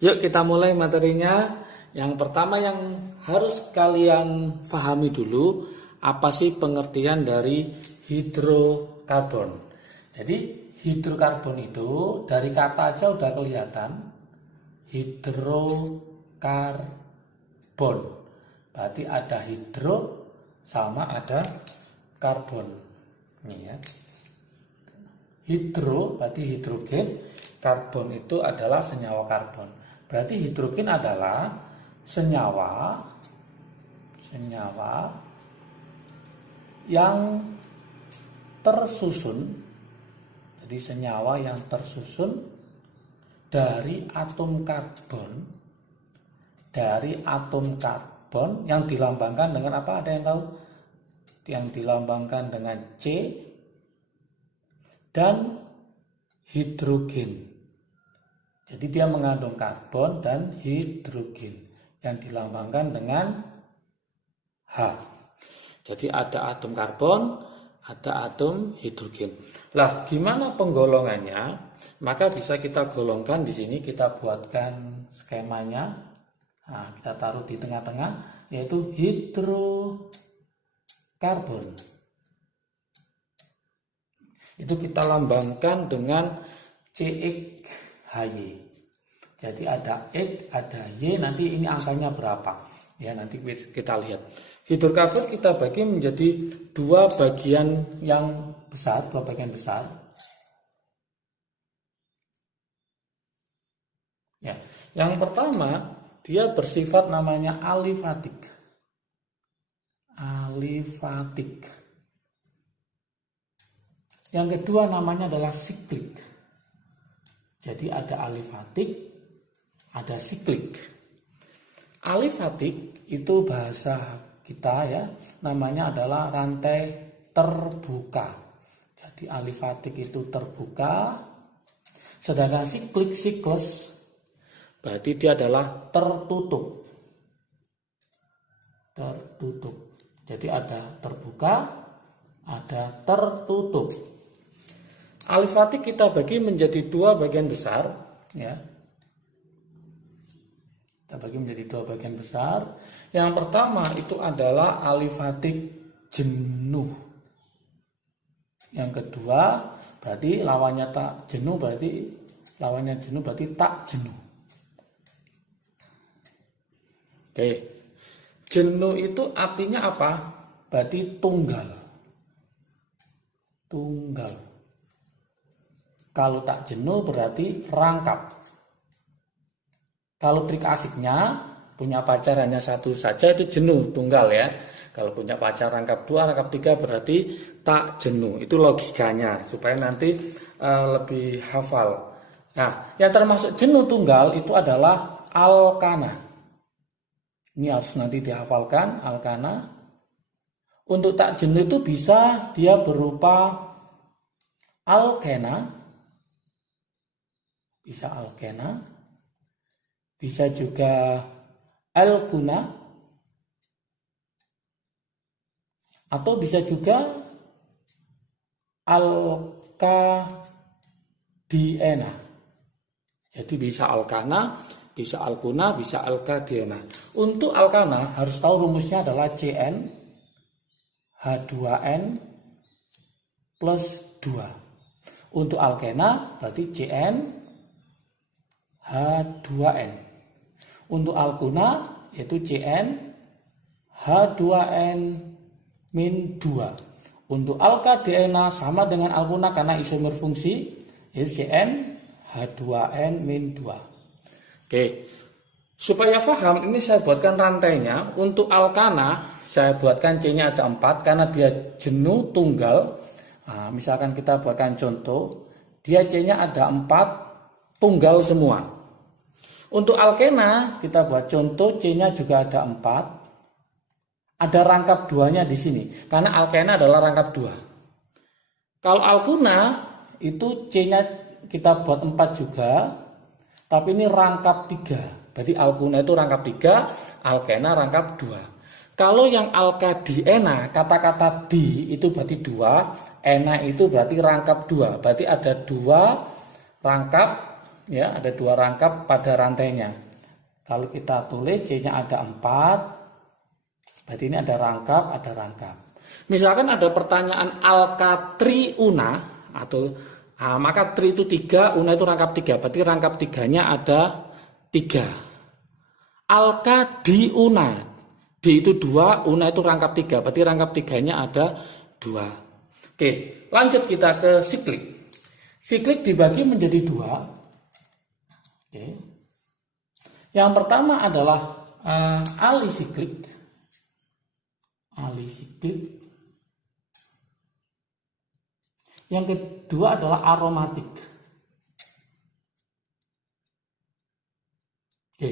Yuk kita mulai materinya. Yang pertama yang harus kalian pahami dulu, apa sih pengertian dari hidrokarbon. Jadi hidrokarbon itu dari kata aja udah kelihatan, hidrokarbon. Berarti ada hidro sama ada karbon. Ini ya. Hidro berarti hidrogen, karbon itu adalah senyawa karbon. Berarti hidrogen adalah senyawa yang tersusun. Jadi senyawa yang tersusun dari atom karbon yang dilambangkan dengan apa? Ada yang tahu? Yang dilambangkan dengan C dan hidrogen. Jadi dia mengandung karbon dan hidrogen yang dilambangkan dengan H. Jadi ada atom karbon, ada atom hidrogen. Lah, gimana penggolongannya? Maka bisa kita golongkan di sini, kita buatkan skemanya. Nah, kita taruh di tengah-tengah, yaitu hidrokarbon. Itu kita lambangkan dengan CXHY. Jadi ada X, ada Y, nanti ini angkanya berapa? Ya, nanti kita lihat. Hidrokarbon kita bagi menjadi dua bagian besar. Ya, yang pertama dia bersifat namanya alifatik. Yang kedua namanya adalah siklik. Jadi ada alifatik, ada siklik. Alifatik itu bahasa kita ya, namanya adalah rantai terbuka. Jadi alifatik itu terbuka, sedangkan siklus berarti dia adalah tertutup. Jadi ada terbuka, ada tertutup. Alifatik kita bagi menjadi dua bagian besar, ya. Kita bagi menjadi dua bagian besar. Yang pertama itu adalah alifatik jenuh. Yang kedua berarti lawannya tak jenuh, berarti tak jenuh. Oke. Jenuh itu artinya apa? Berarti tunggal. Kalau tak jenuh berarti rangkap. Kalau trik asiknya punya pacar hanya satu saja itu jenuh, tunggal ya. Kalau punya pacar rangkap 2, rangkap 3 berarti tak jenuh. Itu logikanya supaya nanti lebih hafal. Nah, yang termasuk jenuh tunggal itu adalah alkana. Ini harus nanti dihafalkan, alkana. Untuk tak jenuh itu bisa dia berupa alkena. Bisa juga alkuna, atau bisa juga alkadiena. Jadi bisa alkana, bisa alkuna, bisa alkadiena. Untuk alkana harus tahu rumusnya adalah CN H2N plus 2. Untuk alkena berarti CN H2N. Untuk alkuna yaitu CN H2N min 2. Untuk alkadiena sama dengan alkuna karena isomer fungsi, yaitu CN H2N min 2. Oke, supaya paham ini saya buatkan rantainya. Untuk alkana saya buatkan C-nya ada 4 karena dia jenuh tunggal. Nah, misalkan kita buatkan contoh, dia C-nya ada 4 tunggal semua. Untuk alkena kita buat contoh, C-nya juga ada 4. Ada rangkap 2-nya di sini karena alkena adalah rangkap 2. Kalau alkuna itu C-nya kita buat 4 juga, tapi ini rangkap 3. Berarti alkuna itu rangkap 3, alkena rangkap 2. Kalau yang alkadiena, kata-kata di itu berarti 2, ena itu berarti rangkap 2. Berarti ada 2 rangkap ya, ada 2 rangkap pada rantainya. Kalau kita tulis C-nya ada 4, berarti ini ada rangkap. Misalkan ada pertanyaan alka triuna atau maka tri itu 3, una itu rangkap 3, berarti rangkap 3-nya ada 3. Alka diuna, di itu 2, una itu rangkap 3, berarti rangkap 3-nya ada 2. Oke, lanjut kita ke siklik. Siklik dibagi menjadi 2. Oke. Yang pertama adalah alisiklik. Yang kedua adalah aromatik. Oke.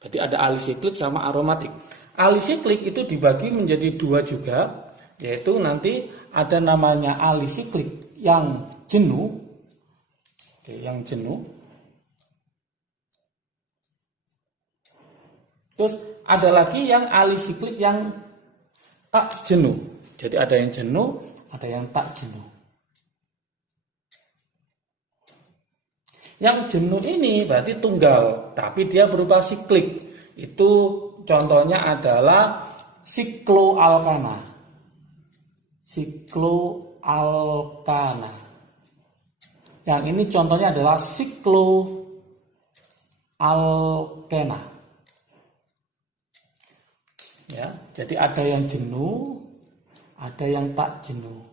Berarti ada alisiklik sama aromatik. Alisiklik itu dibagi menjadi 2 juga, yaitu nanti ada namanya alisiklik yang jenuh. Oke, yang jenuh. Terus ada lagi yang alisiklik yang tak jenuh. Jadi ada yang jenuh, ada yang tak jenuh. Yang jenuh ini berarti tunggal, tapi dia berupa siklik. Itu contohnya adalah sikloalkana. Yang ini contohnya adalah sikloalkena. Ya, jadi ada yang jenuh, ada yang tak jenuh.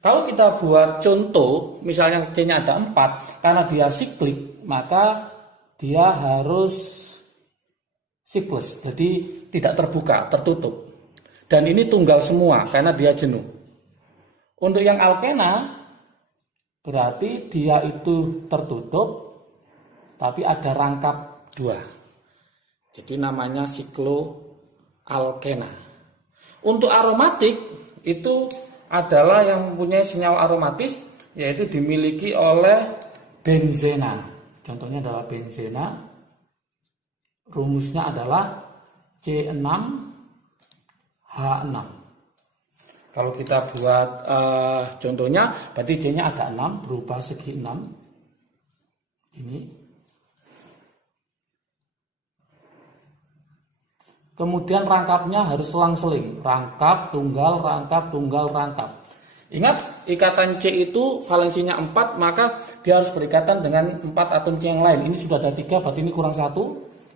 Kalau kita buat contoh, misalnya C-nya ada 4, karena dia siklik, maka dia harus siklus, jadi tidak terbuka, tertutup. Dan ini tunggal semua, karena dia jenuh. Untuk yang alkena, berarti dia itu tertutup, tapi ada rangkap 2. Jadi namanya sikloalkena. Untuk aromatik, itu adalah yang mempunyai senyawa aromatis, yaitu dimiliki oleh benzena. Contohnya adalah benzena. Rumusnya adalah C6H6. Kalau kita buat contohnya, berarti C-nya ada 6, berubah segi 6. Ini. Kemudian rangkapnya harus selang-seling. Rangkap, tunggal, rangkap, tunggal, rangkap. Ingat, ikatan C itu valensinya 4, maka dia harus berikatan dengan 4 atom C yang lain. Ini sudah ada 3, berarti ini kurang 1.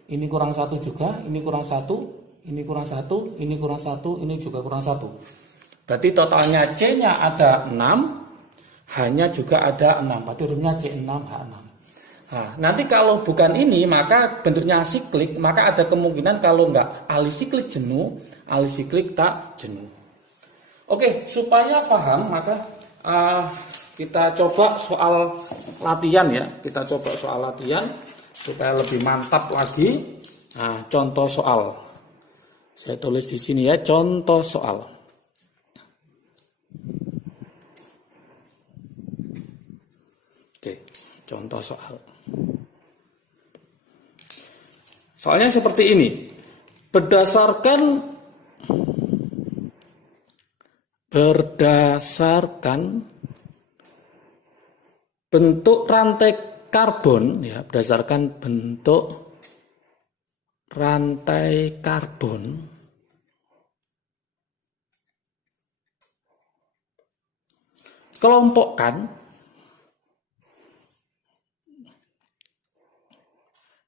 Ini kurang 1 juga, ini kurang 1, ini kurang 1, ini kurang 1, ini juga kurang 1. Berarti totalnya C-nya ada 6, H-nya juga ada 6. Berarti rumusnya C6H6. Nah, nanti kalau bukan ini, maka bentuknya siklik, maka ada kemungkinan kalau enggak alisiklik jenuh, alisiklik tak jenuh. Oke, supaya paham, maka kita coba soal latihan ya. Kita coba soal latihan supaya lebih mantap lagi. Nah, contoh soal. Saya tulis di sini ya, contoh soal. Oke, contoh soal. Soalnya seperti ini. Berdasarkan bentuk rantai karbon ya, berdasarkan bentuk rantai karbon kelompokkan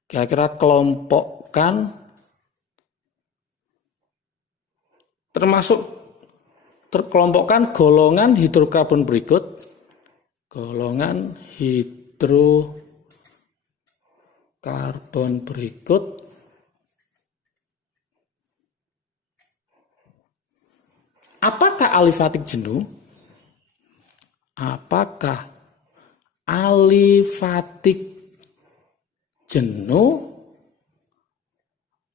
kira-kira kelompokkan terkelompokkan golongan hidrokarbon berikut. Golongan hidrokarbon berikut apakah alifatik jenuh? Apakah alifatik jenuh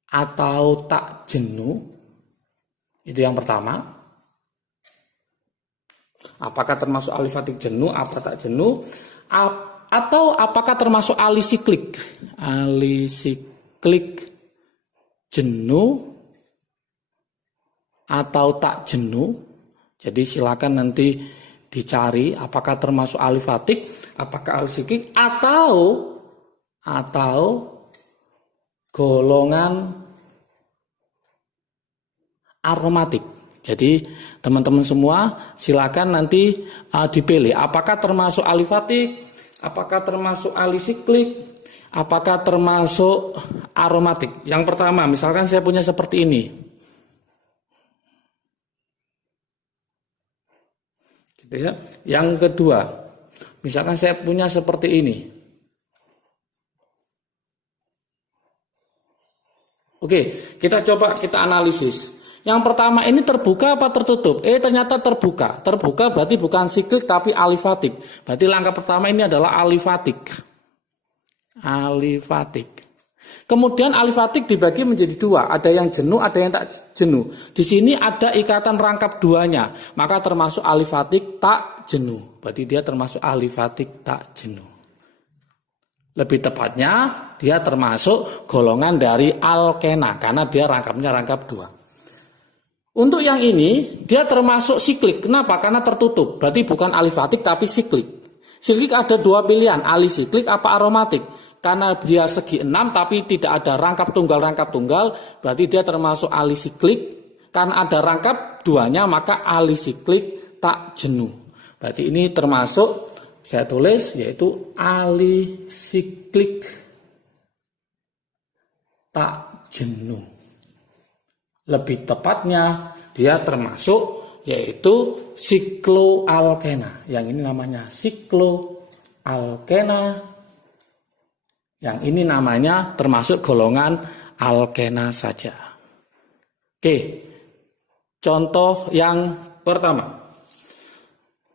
atau tak jenuh? Itu yang pertama. Apakah termasuk alifatik jenuh, apa tak jenuh, atau apakah termasuk alisiklik? Alisiklik jenuh atau tak jenuh. Jadi silakan nanti dicari apakah termasuk alifatik, apakah alisiklik atau golongan aromatik. Jadi teman-teman semua silakan nanti dipilih apakah termasuk alifatik, apakah termasuk alisiklik, apakah termasuk aromatik. Yang pertama, misalkan saya punya seperti ini. Gitu ya. Yang kedua, misalkan saya punya seperti ini. Oke, kita coba kita analisis. Yang pertama ini terbuka apa tertutup? Ternyata terbuka. Terbuka berarti bukan siklik tapi alifatik. Berarti langkah pertama ini adalah alifatik. Alifatik. Kemudian alifatik dibagi menjadi dua. Ada yang jenuh, ada yang tak jenuh. Di sini ada ikatan rangkap duanya. Maka termasuk alifatik tak jenuh. Berarti dia termasuk alifatik tak jenuh. Lebih tepatnya dia termasuk golongan dari alkena. Karena dia rangkapnya rangkap dua. Untuk yang ini, dia termasuk siklik. Kenapa? Karena tertutup. Berarti bukan alifatik tapi siklik. Siklik ada dua pilihan, alisiklik apa aromatik. Karena dia segi 6 tapi tidak ada rangkap tunggal, berarti dia termasuk alisiklik. Karena ada rangkap duanya, maka alisiklik tak jenuh. Berarti ini termasuk, saya tulis, yaitu alisiklik tak jenuh. Lebih tepatnya dia termasuk yaitu sikloalkena. Yang ini namanya sikloalkena. Yang ini namanya termasuk golongan alkena saja. Oke. Contoh yang pertama.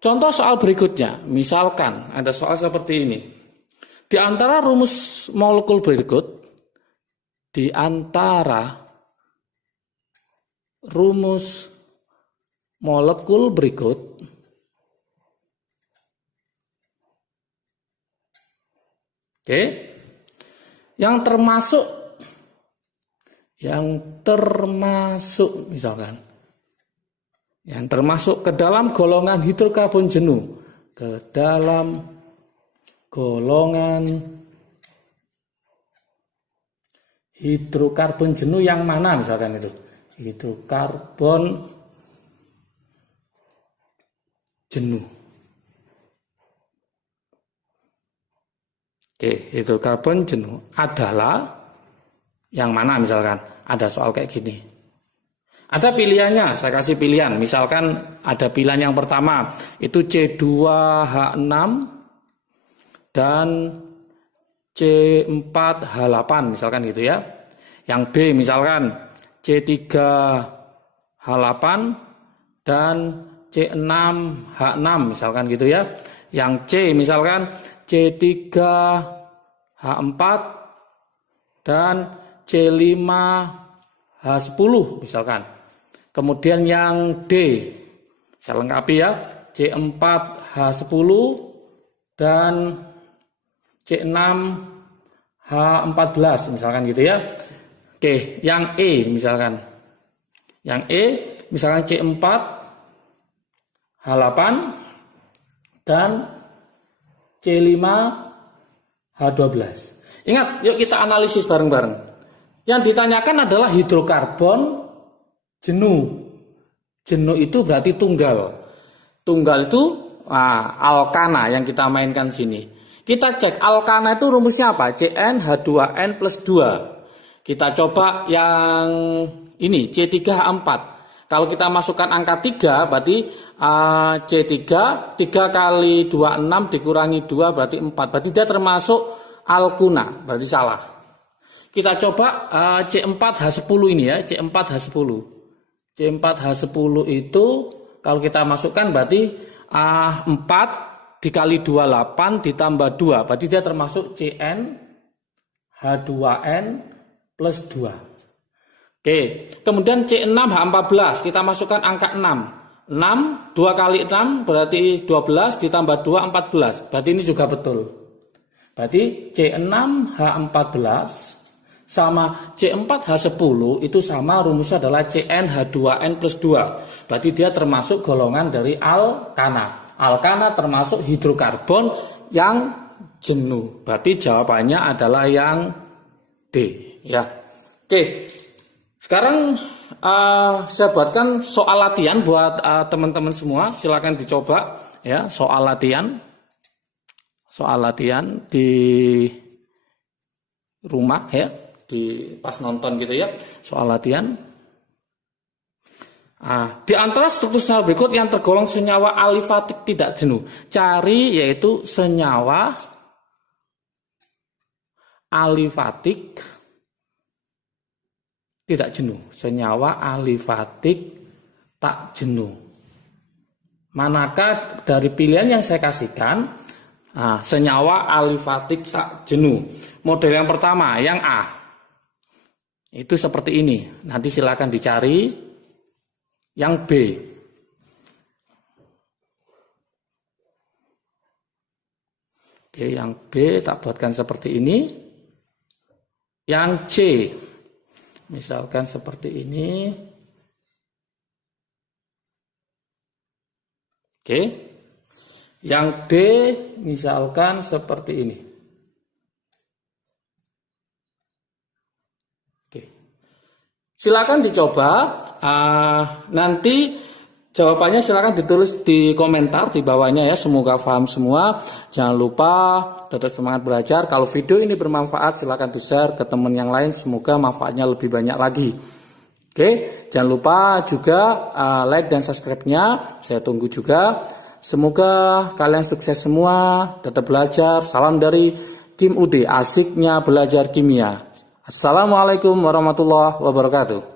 Contoh soal berikutnya. Misalkan ada soal seperti ini. Di antara rumus molekul berikut, di antara rumus molekul berikut yang termasuk misalkan yang termasuk ke dalam golongan hidrokarbon jenuh, ke dalam golongan hidrokarbon jenuh yang mana misalkan itu? Hidrokarbon jenuh. Hidrokarbon jenuh adalah yang mana misalkan? Ada soal kayak gini. Ada pilihannya, saya kasih pilihan. Misalkan ada pilihan yang pertama, itu C2H6 dan C4H8 misalkan gitu ya. Yang B misalkan C3H8 dan C6H6 misalkan gitu ya. Yang C misalkan C3H4 dan C5H10 misalkan. Kemudian yang D, saya lengkapi ya, C4H10 dan C6H14 misalkan gitu ya. Oke, yang E misalkan. Yang E misalkan C4H8 dan C5H12. Ingat, yuk kita analisis bareng-bareng. Yang ditanyakan adalah hidrokarbon jenuh. Jenuh itu berarti tunggal. Tunggal itu alkana yang kita mainkan sini. Kita cek alkana itu rumusnya apa? CnH2n plus 2. Kita coba yang ini C3H4. Kalau kita masukkan angka 3 berarti C3 kali 26 dikurangi 2 berarti 4. Berarti dia termasuk alkuna, berarti salah. Kita coba C4H10 ini ya, C4H10. C4H10 itu kalau kita masukkan berarti 4 dikali 28 ditambah 2. Berarti dia termasuk CnH2n plus 2. Oke, kemudian C6H14 kita masukkan angka 6. 6, 2 kali 6 berarti 12 ditambah 2, 14. Berarti ini juga betul. Berarti C6H14 sama C4H10 itu sama, rumusnya adalah CnH2n plus 2. Berarti dia termasuk golongan dari alkana. alkana termasuk hidrokarbon yang jenuh. Berarti jawabannya adalah yang D, ya. Oke. Sekarang saya buatkan soal latihan buat teman-teman semua. Silakan dicoba ya, soal latihan. Soal latihan di rumah ya, di pas nonton gitu ya, soal latihan. Di antara struktur senyawa berikut yang tergolong senyawa alifatik tidak jenuh, cari yaitu senyawa alifatik tidak jenuh. Senyawa alifatik tak jenuh. Manakah dari pilihan yang saya kasihkan? Senyawa alifatik tak jenuh. Model yang pertama, yang A. Itu seperti ini. Nanti silakan dicari. Yang B. Oke, yang B tak buatkan seperti ini. Yang C. Misalkan seperti ini. Oke. Yang D misalkan seperti ini. Oke. Silakan dicoba. Nanti jawabannya silakan ditulis di komentar di bawahnya ya. Semoga paham semua. Jangan lupa tetap semangat belajar. Kalau video ini bermanfaat silakan di-share ke teman yang lain. Semoga manfaatnya lebih banyak lagi. Oke, jangan lupa juga like dan subscribe-nya. Saya tunggu juga. Semoga kalian sukses semua, tetap belajar. Salam dari tim UD, asiknya belajar kimia. Assalamualaikum warahmatullahi wabarakatuh.